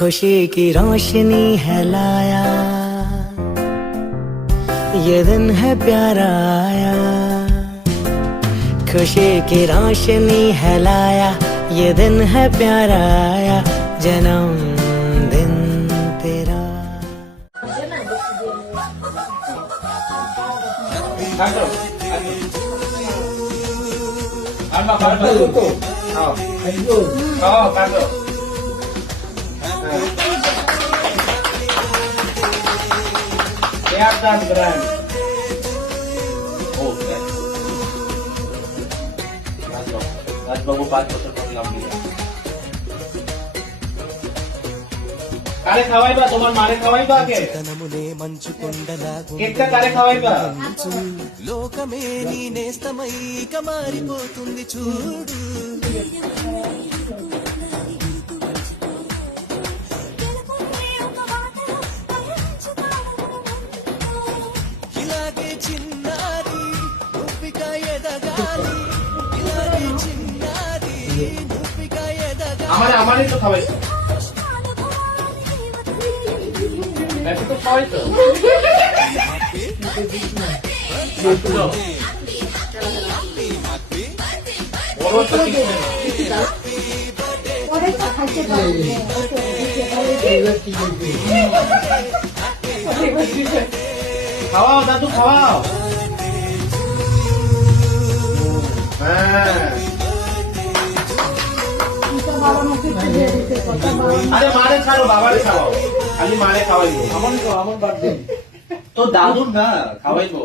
खुशी की रोशनी है लाया, ये दिन है प्यारा आया। खुशी की रोशनी है लाया, ये दिन है प्यारा आया, जन्मदिन तेरा। রাজবাবু 5 বছর পর নাম দিলেন। কারে খাওয়াইবা? তোমার মারে খাওয়াইবা? কেকটা কারে খাওয়াইবা? లోకమే నీ నేస్తమై కమారిపోతుంది చూడు. ఇలాగే చిన్నారి నువ్విగా ఎదగాలి, ఇలాగే చిన్నారి నువ్విగా ఎదగాలి. আমারই তো খাওয়াইছো। ऐसे तो खाওয়াইছো। খাওয়াও দাদু, খাওয়াও। আরে মারে ছাড়ো, বাবারে খাওয়াও। খালি মারে খাওয়াইবো। আমার বার্থডে তো দাদুর না খাওয়াইবো।